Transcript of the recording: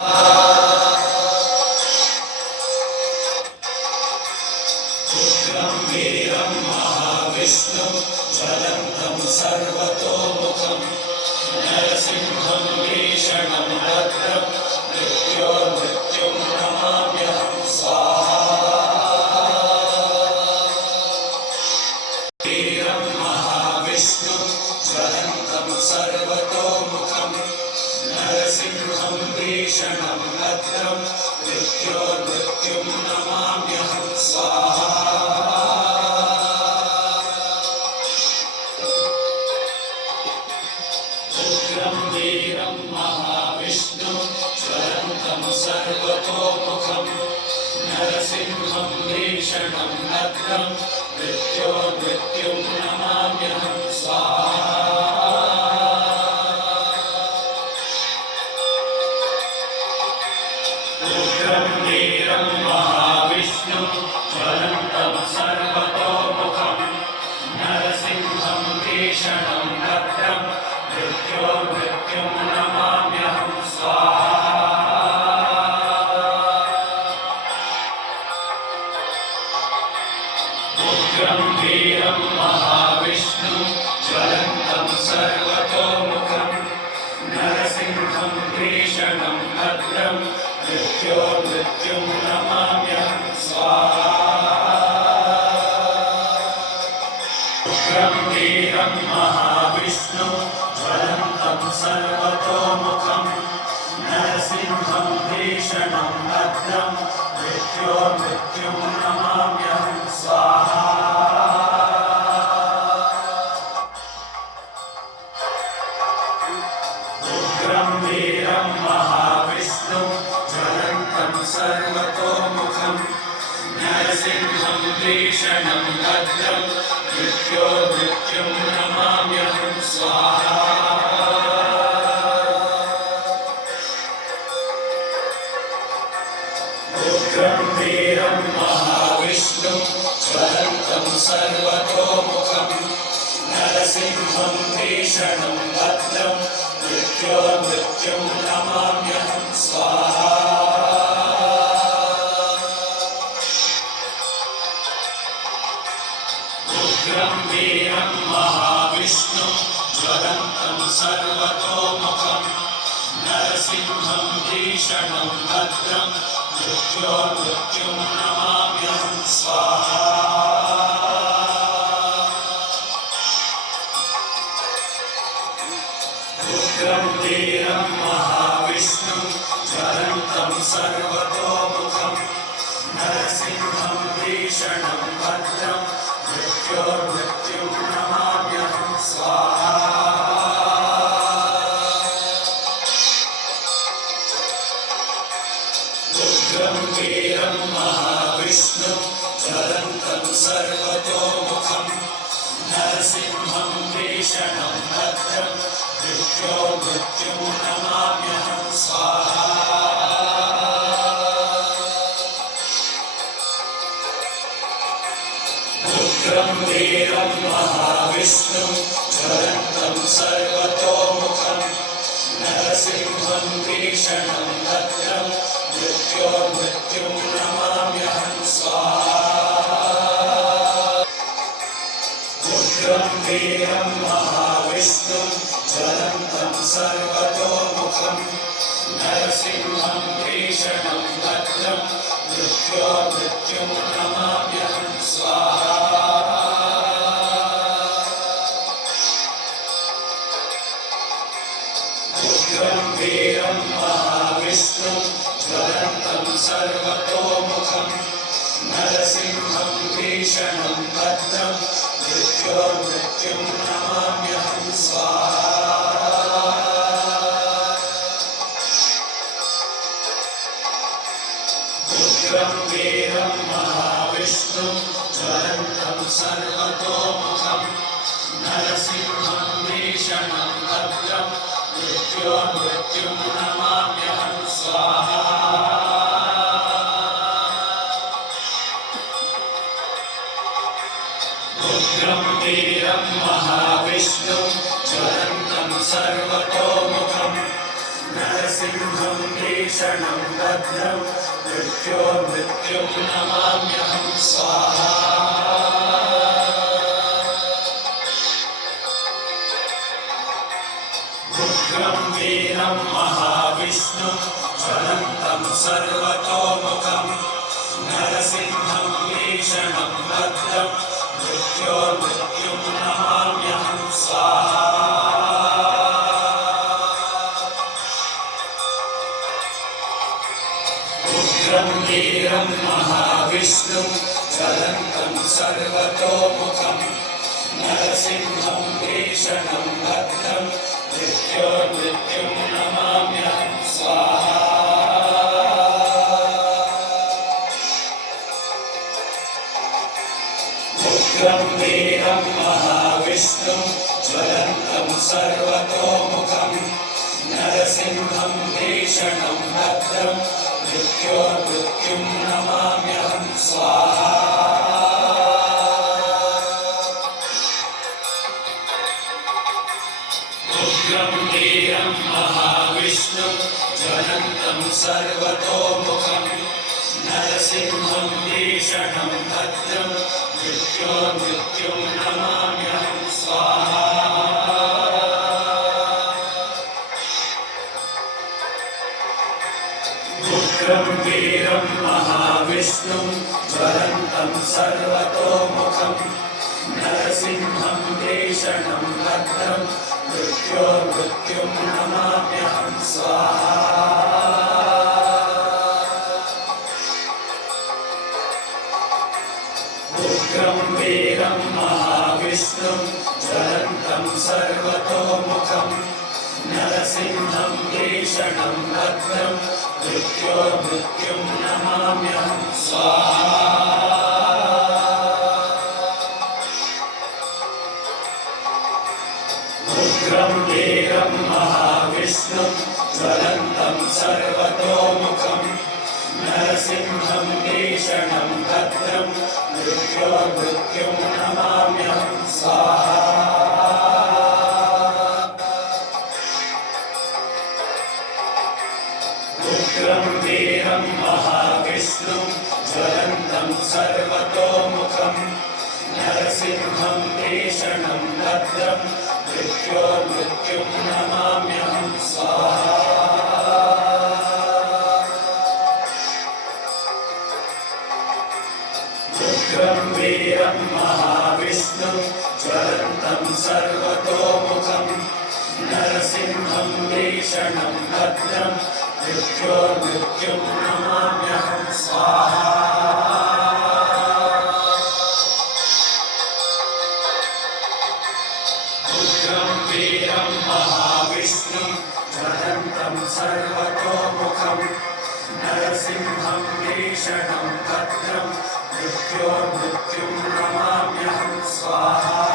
उग्रं वीरं महाविष्णुं ज्वलन्तं सर्वतोमुखं नरसिंहं भीषणं भद्रं मृत्योर्मृत्युं नमाम्यहं स्वाहा। वीरं महाविष्णुं ज्वलन्तं सर्वतोमुखं नरसिंहं भीषणं भद्रं मृत्योर्मृत्युं नमाम्यहं स्वाहा। उग्रं वीरं महाविष्णुं ज्वलन्तं सर्वतोमुखं नरसिंहं भीषणं भद्रं मृत्योर्मृत्युं नमाम्यहं स्वाहा। उग्रं वीरं महाविष्णुं ज्वलन्तं सर्वतोमुखं नरसिंहं भीषणं भद्रं मृत्योर्मृत्युं नमाम्यहं स्वाहा। उग्रं वीरं महाविष्णुं ज्वलन्तं सर्वतोमुखं नरसिंहं भीषणं भद्रं मृत्योर्मृत्युं नमाम्यहं स्वाहा। उग्रं वीरं महाविष्णुं ज्वलन्तं सर्वतोमुखं नरसिंहं भीषणं भद्रं मृत्योर्मृत्युं नमाम्यहं स्वाहा। उग्रं वीरं महाविष्णुं ज्वलन्तं सर्वतोमुखं नरसिंहं भीषणं भद्रं मृत्योर्मृत्युं नमाम्यहं स्वाहा। उग्रं वीरं महाविष्णुं ज्वलन्तं सर्वतोमुखं नरसिंहं भीषणं भद्रं मृत्योर्मृत्युं नमाम्यहं स्वाहा। उग्रं वीरं महाविष्णुं ज्वलन्तं सर्वतोमुखं नरसिंहं भीषणं भद्रं मृत्योर्मृत्युं नमाम्यहं स्वाहा। उग्रं वीरं महाविष्णुं ज्वलन्तं सर्वतोमुखं नरसिंहं भीषणं भद्रं मृत्योर्मृत्युं नमाम्यहं स्वाहा। उग्रं वीरं महाविष्णुं ज्वलन्तं सर्वतोमुखं नरसिंहं भीषणं भद्रं मृत्योर्मृत्युं नमाम्यहं स्वाहा। उग्रं वीरं महाविष्णुं ज्वलन्तं सर्वतोमुखं नरसिंहं भीषणं भद्रं मृत्योर्मृत्युं नमाम्यहं स्वाहा। उग्रं वीरं महाविष्णुं ज्वलन्तं सर्वतोमुखं नरसिंहं भीषणं भद्रं मृत्योर्मृत्युं नमाम्यहं स्वाहा। उग्रं वीरं महाविष्णुं ज्वलन्तं सर्वतोमुखं नरसिंहं भीषणं भद्रं मृत्योर्मृत्युं नमाम्यहं स्वाहा। उग्रं वीरं महाविष्णुं ज्वलन्तं सर्वतोमुखं नरसिंहं भीषणं भद्रं मृत्योर्मृत्युं नमाम्यहं स्वाहा। उग्रं वीरं महाविष्णुं ज्वलन्तं सर्वतोमुखं नरसिंहं भीषणं भीषणं भद्रं मृत्योर्मृत्युं नमाम्यहं स्वाहा उग्रं वीरं महाविष्णुं ज्वलन्तं सर्वतोमुखं नरसिंहं भीषणं भद्रं मृत्योर्मृत्युं नमाम्यहं स्वाहा उग्रं वीरं महाविष्णुं ज्वलन्तं सर्वतोमुखं नरसिंहं भीषणं भद्रं मृत्योर्मृत्युं नमाम्यहं स्वाहा उग्रं वीरं महाविष्णुं ज्वलन्तं सर्वतोमुखं नरसिंहं भीषणं भद्रं मृत्योर्मृत्युं नमाम्यहं स्वाहा उग्रं वीरं महाविष्णुं ज्वलन्तं सर्वतोमुखं नरसिंहं भीषणं भद्रं मृत्योर्मृत्युं नमाम्यहं स्वाहा उग्रं वीरं महाविष्णुं ज्वलन्तं सर्वतोमुखं नरसिंहं भीषणं भद्रं मृत्योर्मृत्युं नमाम्यहं स्वाहा उग्रं वीरं महाविष्णुं ज्वलन्तं सर्वतोमुखं नरसिंहं भीषणं भद्रं मृत्योर्मृत्युं नमाम्यहं स्वाहा उग्रं वीरं महाविष्णुं ज्वलन्तं सर्वतोमुखं नरसिंहं भीषणं भद्रं मृत्योर्मृत्युं नमाम्यहं स्वाहा उग्रं वीरं महाविष्णुं ज्वलन्तं सर्वतोमुखं नरसिंहं भीषणं भद्रं मृत्योर्मृत्युं नमाम्यहं स्वाहा उग्रं वीरं महाविष्णुं ज्वलन्तं सर्वतोमुखं नरसिंहं भीषणं भद्रं मृत्योर्मृत्युं नमाम्यहं स्वाहा उग्रं वीरं महाविष्णुं ज्वलन्तं सर्वतोमुखं नरसिंहं भीषणं भद्रं मृत्योर्मृत्युं नमाम्यहं स्वाहा